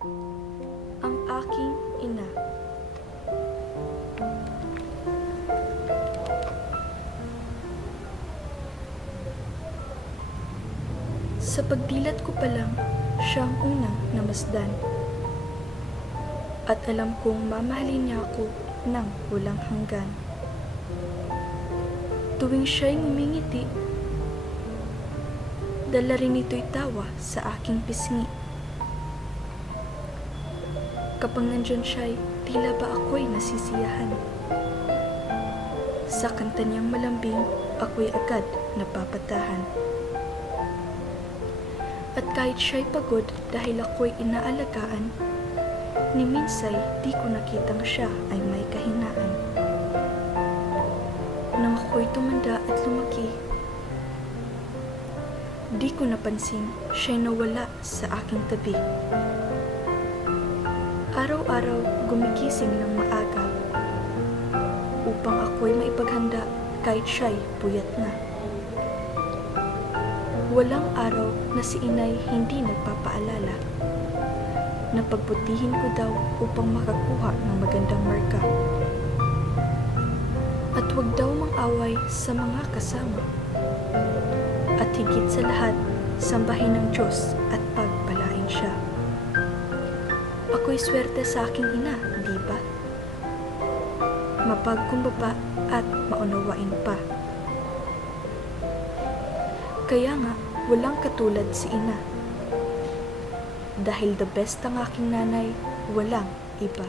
Ang aking ina. Sa pagdilat ko pa lang, siya ang unang namasdan. At alam kong mamahalin niya ako ng walang hanggan. Tuwing siya'y ngumingiti, dala rin ito'y tawa sa aking pisngi. Kapag nandyan siya'y tila ba ako'y nasisiyahan. Sa kanta niyang malambing, ako'y agad napapatahan. At kahit siya'y pagod dahil ako'y inaalagaan, ni minsay di ko nakitang siya ay may kahinaan. Nang ako'y tumanda at lumaki, di ko napansin siya'y nawala sa aking tabi. Araw-araw gumigising ng maaga upang ako'y maipaghanda kahit siya'y puyat na. Walang araw na si inay hindi nagpapaalala na pagbutihin ko daw upang makakuha ng magandang marka. At huwag daw mang-away sa mga kasama. At higit sa lahat, sambahin ng Diyos at pagpalain siya. Ako'y swerte sa aking ina, di ba? Mapagkumbaba at maunawain pa. Kaya nga, walang katulad si ina. Dahil the best ang aking nanay, walang iba.